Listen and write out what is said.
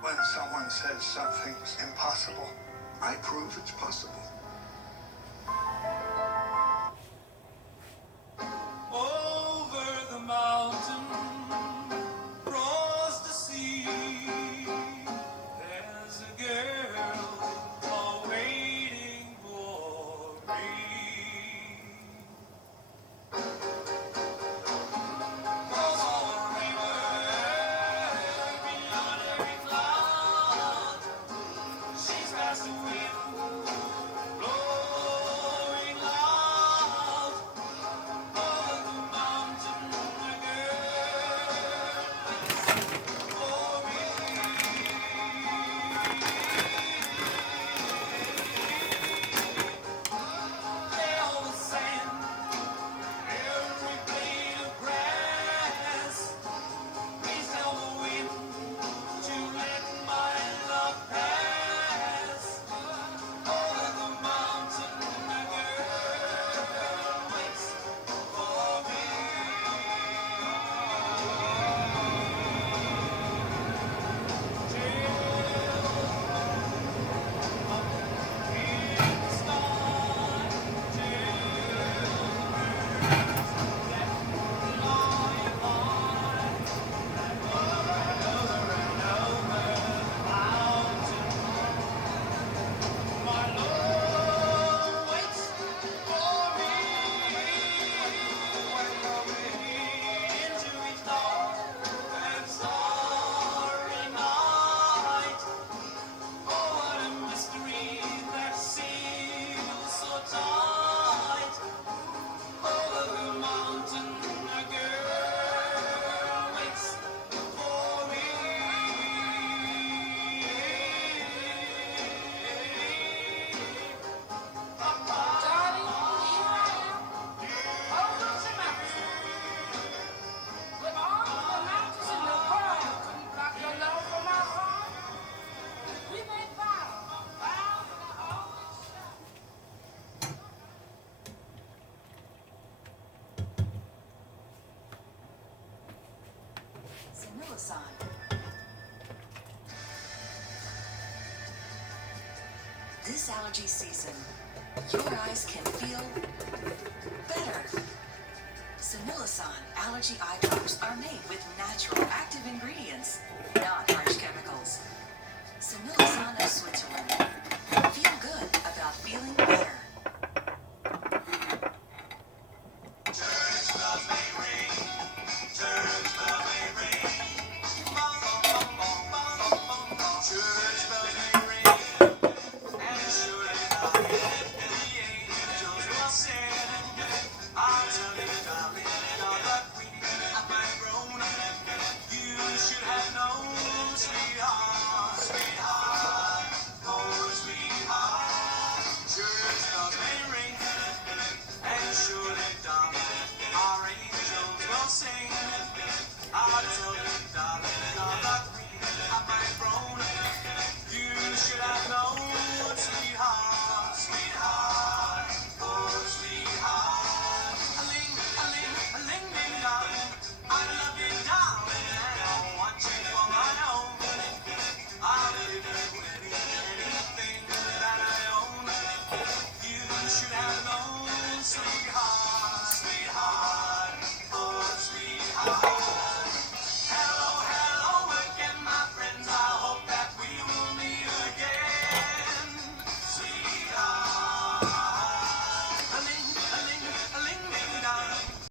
When someone says something's impossible, I prove it's possible. Over the mountain, across the sea, there's a girl waiting for me. Cross the river, beyond every cloud, she's past the wind, blows Sinulasan. This allergy season, your eyes can feel better. Sinulasan allergy eye drops are made with natural active ingredients, not harsh chemicals. Sinulasan of Switzerland. Feel good about feeling better. Church bells may ring, church bells may ring. Bong, bong, bong, bong, bong, bong, bong. Church bells may ring, and surely the angels will sing. I'll tell you, darling, you're the queen of my throne. You should have known, sweetheart, sweetheart, oh sweetheart. Church bells may ring, and surely, darling, our angels will sing. I'll tell you, darling, you're the queen of my throne. You should have known, sweetheart, sweetheart, oh sweetheart. A ling, a ling, a ling, ding, darling. I love you, darling, and I want you for my own. I'll give you anything that I own. You should have known, sweetheart, sweetheart, oh sweetheart.